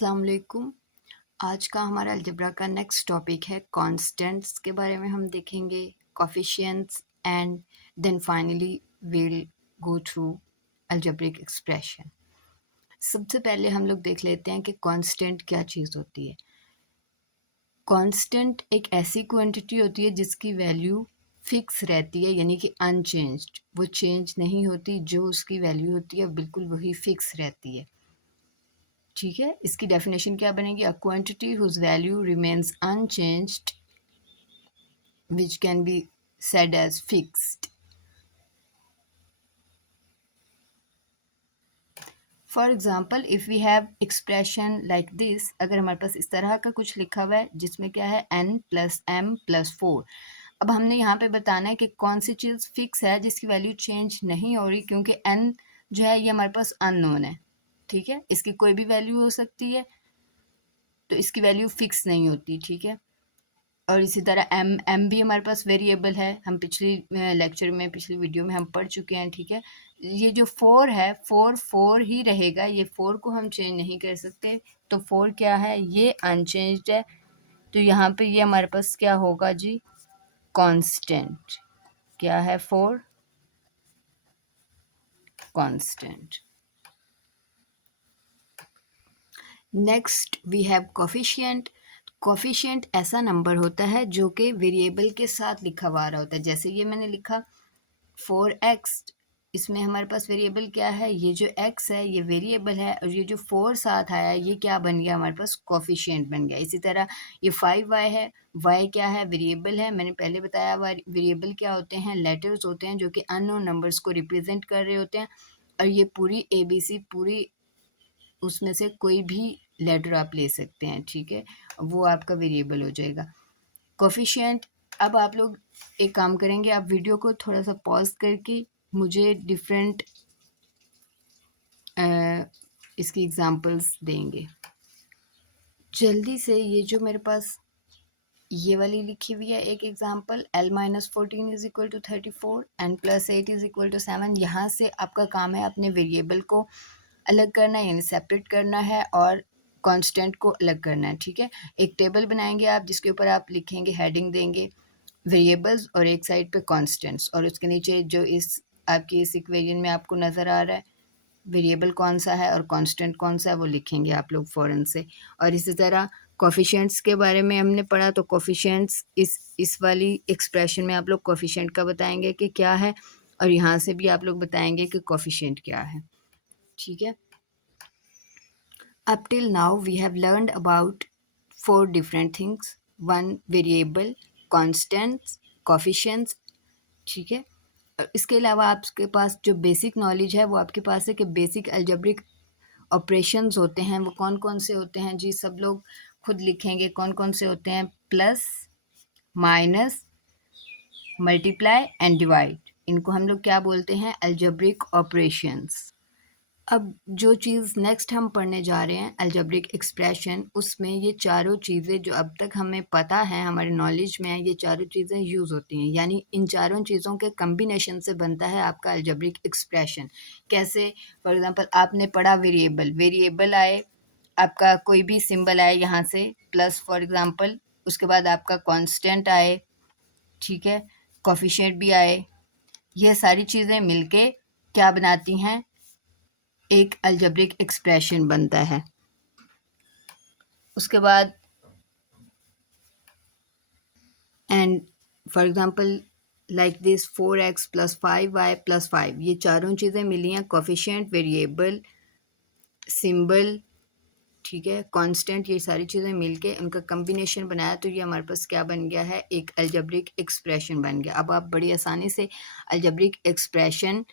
अस्सलाम वालेकुम। आज का हमारा अलजेब्रा का नेक्स्ट टॉपिक है कांस्टेंट्स के बारे में हम देखेंगे, coefficients and then finally will go through algebraic expression. सबसे पहले हम लोग देख लेते हैं कि कांस्टेंट क्या चीज़ होती है। कांस्टेंट एक ऐसी क्वांटिटी होती है जिसकी वैल्यू फिक्स रहती है, यानी कि अनचेंज्ड, वो चेंज नहीं होती। जो उसकी वैल्यू होती है बिल्कुल वही फिक्स रहती है। ठीक है, इसकी डेफिनेशन क्या बनेगी? A quantity whose value remains unchanged which can be said as fixed. For example if we have expression like this, अगर हमारे पास इस तरह का कुछ लिखा हुआ है जिसमें क्या है n+m+4। अब हमने यहाँ पे बताना है कि कौन सी चीज़ फिक्स है जिसकी वैल्यू चेंज नहीं हो रही, क्योंकि n जो है ये हमारे पास अननोन है। ठीक है, इसकी कोई भी वैल्यू हो सकती है, तो इसकी वैल्यू फिक्स नहीं होती। ठीक है, और इसी तरह एम भी हमारे पास वेरिएबल है, हम पिछली लेक्चर में पिछली वीडियो में हम पढ़ चुके हैं। ठीक है, ये जो फोर है, फोर ही रहेगा, ये फोर को हम चेंज नहीं कर सकते। तो फोर क्या है? ये अनचेंज्ड है। तो यहाँ पे ये हमारे पास क्या होगा जी? कांस्टेंट। क्या है? Four constant. Next we have coefficient. Coefficient ऐसा नंबर होता है जो कि वेरिएबल के साथ लिखा हुआ आ रहा होता है। जैसे ये मैंने लिखा 4x, इसमें हमारे पास वेरिएबल क्या है? ये जो x है ये वेरिएबल है, और ये जो 4 साथ आया ये क्या बन गया? हमारे पास कोफिशिएंट बन गया। इसी तरह ये 5y है, y क्या है? वेरिएबल है। मैंने पहले बताया वेरिएबल क्या होते हैं? लेटर्स होते हैं जो कि अननोन नंबर्स को रिप्रेजेंट कर रहे होते हैं, और ये पूरी ABC पूरी उसमें से कोई भी लेटर आप ले सकते हैं। ठीक है, वो आपका वेरिएबल हो जाएगा। कोफिशिएंट। अब आप लोग एक काम करेंगे, आप वीडियो को थोड़ा सा पॉज करके मुझे डिफरेंट इसकी एग्जांपल्स देंगे जल्दी से। ये जो मेरे पास ये वाली लिखी हुई है एक example, l-14 is equal to 34 n+8 is equal to 7। यहाँ से आपका काम है अपने वेरिएबल को अलग करना है, यानी सेपरेट करना है, और कांस्टेंट को अलग करना है। ठीक है, एक टेबल बनाएंगे आप जिसके ऊपर आप लिखेंगे, हेडिंग देंगे वेरिएबल्स, और एक साइड पे कांस्टेंट्स, और उसके नीचे जो इस आपकी इस इक्वेशन में आपको नज़र आ रहा है वेरिएबल कौन सा है और कांस्टेंट कौन सा है, वो लिखेंगे आप लोग फ़ौरन से। और इसी तरह कोफिशिएंट्स के बारे में हमने पढ़ा, तो कोफिशिएंट्स इस वाली एक्सप्रेशन में आप लोग कोफिशिएंट का बताएंगे कि क्या है, और यहाँ से भी आप लोग बताएंगे कि कोफिशिएंट क्या है। ठीक है, up till now we have learned about 4 different things: one variable, constants, coefficients. ठीक है, इसके अलावा आपके पास जो बेसिक नॉलेज है वो आपके पास है कि बेसिक अलजेब्रिक ऑपरेशंस होते हैं, वो कौन कौन से होते हैं जी? सब लोग खुद लिखेंगे कौन कौन से होते हैं। Plus, minus, multiply and divide, इनको हम लोग क्या बोलते हैं? Algebraic operations. अब जो चीज़ नेक्स्ट हम पढ़ने जा रहे हैं अलजेब्रिक एक्सप्रेशन, उसमें ये चारों चीज़ें जो अब तक हमें पता है, हमारे नॉलेज में है, ये चारों चीज़ें यूज़ होती हैं, यानी इन चारों चीज़ों के कम्बिनेशन से बनता है आपका अलजेब्रिक एक्सप्रेशन। कैसे? फॉर एग्जांपल आपने पढ़ा वेरिएबल, वेरिएबल आए, आपका कोई भी सिंबल आए यहाँ से प्लस फॉर एग्जांपल, उसके बाद आपका कांस्टेंट आए, ठीक है, कोफिशिएंट भी आए, ये सारी चीज़ें मिलके क्या बनाती हैं? एक अलजेब्रिक एक्सप्रेशन बनता है। उसके बाद and for example like this 4x + 5y + 5, ये चारों चीज़ें मिली हैं, कोफिशिएंट, वेरिएबल, सिंबल, ठीक है, कांस्टेंट, ये सारी चीज़ें मिलके उनका कम्बिनेशन बनाया, तो ये हमारे पास क्या बन गया है? एक अलजेब्रिक एक्सप्रेशन बन गया। अब आप बड़ी आसानी से अलजेब्रिक एक्सप्रेशन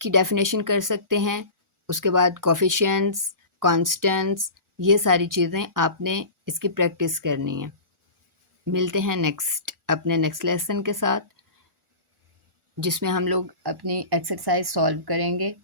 की डेफिनेशन कर सकते हैं। उसके बाद कोफिशिएंट्स, कांस्टेंट्स, ये सारी चीज़ें आपने इसकी प्रैक्टिस करनी है। मिलते हैं अपने नेक्स्ट लेसन के साथ, जिसमें हम लोग अपनी एक्सरसाइज सॉल्व करेंगे।